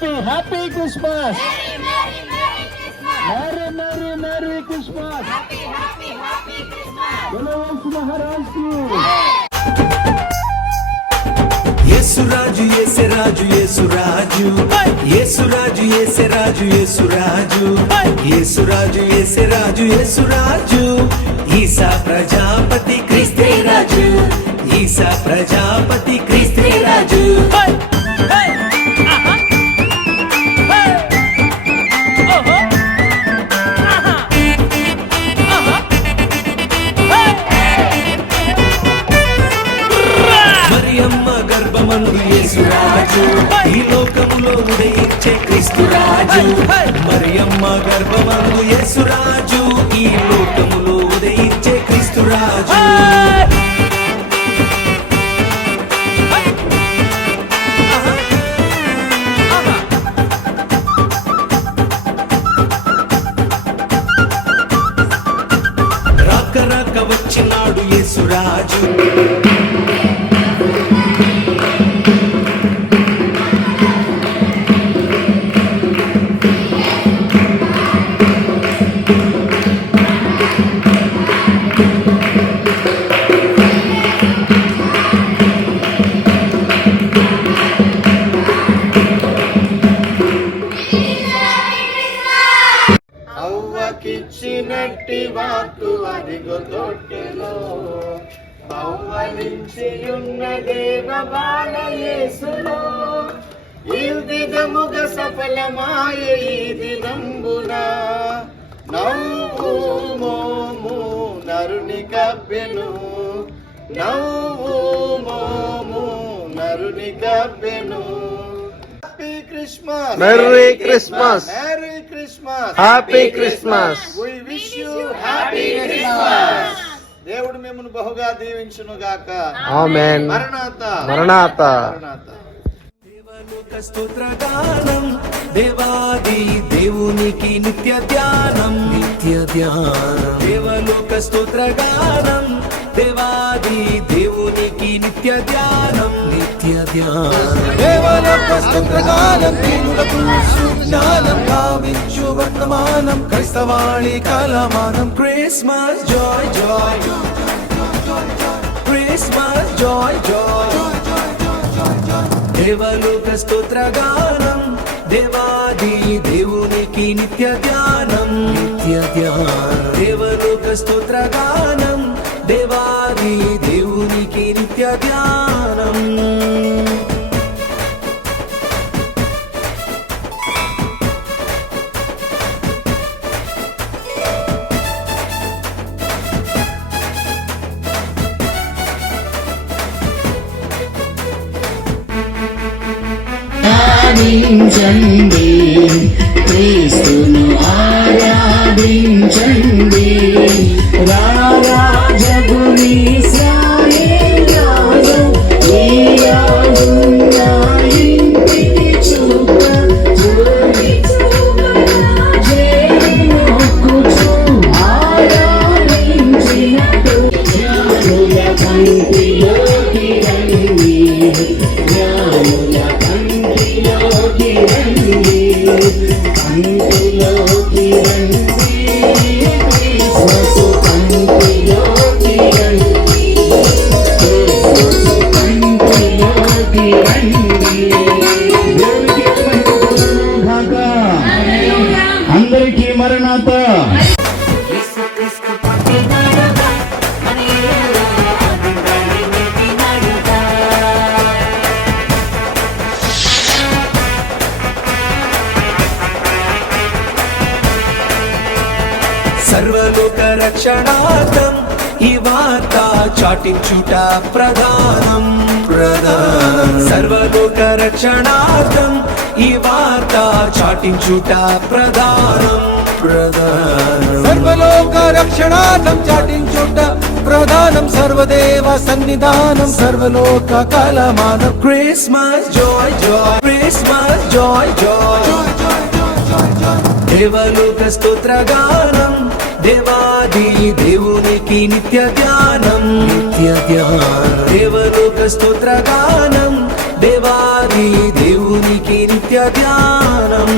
Happy Christmas. Merry Christmas. మహారాజ్ యేసురాజు యేసరాజు యేసురాజు యేసురాజు యేసరాజు యేసురాజు యేసురాజు యేసరాజు యేసురాజు ఈసా ప్రజాపతి క్రీస్తే రాజు ఈసా ప్రజాపతి క్రీస్తే రాజు. మరియమ్మ గర్భమందు యేసురాజు ఈ లోకములో ఉదయించే క్రీస్తురాజు. మరియమ్మ గర్భమందు యేసురాజు ఈ లోకములో ఉదయించే క్రీస్తురాజు. రాక రాక వచ్చినాడు యేసురాజు. అవ్వకిచ్చినట్టి వాక్కు అదిగో తొట్టెలో పవ్వలించియున్న దేవ బాల యేసులో ఈ విధముగ సఫలమాయ ఈ దినంబున నవ్వు మోము నరుని కబ్బెను నవ్వు మోము నరుని కబ్బెను. Happy Christmas. Merry Christmas. Merry Christmas. Happy Christmas. We wish you Happy Christmas. దేవుడు మిమ్మల్ని బహుగా దీవించును గాక. ఆమేన్. మరణాత. మరణాత. దేవలోక స్తోత్రగానం దేవాది దేవునికి నిత్య ధ్యానం నిత్య ధ్యానం. దేవలోక స్తోత్రగానం దేవాది దేవునికి నిత్య ధ్యానం నిత్య ధ్యానం. దేవలోక స్తోత్రగానం దీనులకు సుజ్ఞానం గావించు వర్తమానం క్రైస్తవాళి కాలమానం. Christmas joy joy Christmas joy joy. దేవలోక స్తోత్రగానం దేవాది దేవునికి నిత్య ధ్యానం నిత్య ధ్యానం. దేవలోక స్తోత్రగానం దేవాది దేవునికి నిత్య ధ్యానం. ఆరాధించండి క్రీస్తును ఆరాధించండి రారాజగుని ఇశ్రాయేలు రాజు ఈ రాజు నా ఇంటిని చూప జోడి మొక్కుచు ఆరాధించినట్టు జ్ఞానుల పంక్తిలోకి రండి జ్ఞానుల పంక్తిలోకి రండి పంక్తిలోకి రండి క్రీస్తు పంక్తిలోకి రండి క్రీస్తు పంక్తిలోకి రండి. అందరికీ మరణాత. సర్వలోక రక్షణార్థం ఈ వార్త చాటించుట ప్రధానం ప్రధానం. సర్వలోక రక్షణార్థం ఈ వార్త చాటించుట ప్రధానం ప్రధానం. సర్వలోక రక్షణార్థం చాటించుట ప్రధానం. సర్వదేవ సన్నిధానం సర్వలోక కాలమానం. Christmas joy joy Christmas joy joy. దేవలోక స్తోత్రగానం దేవాది దేవునికి నిత్య ధ్యానం నిత్య ధ్యానం. దేవలోక స్తోత్రగానం దేవాది దేవాది దేవునికి నిత్య ధ్యానం.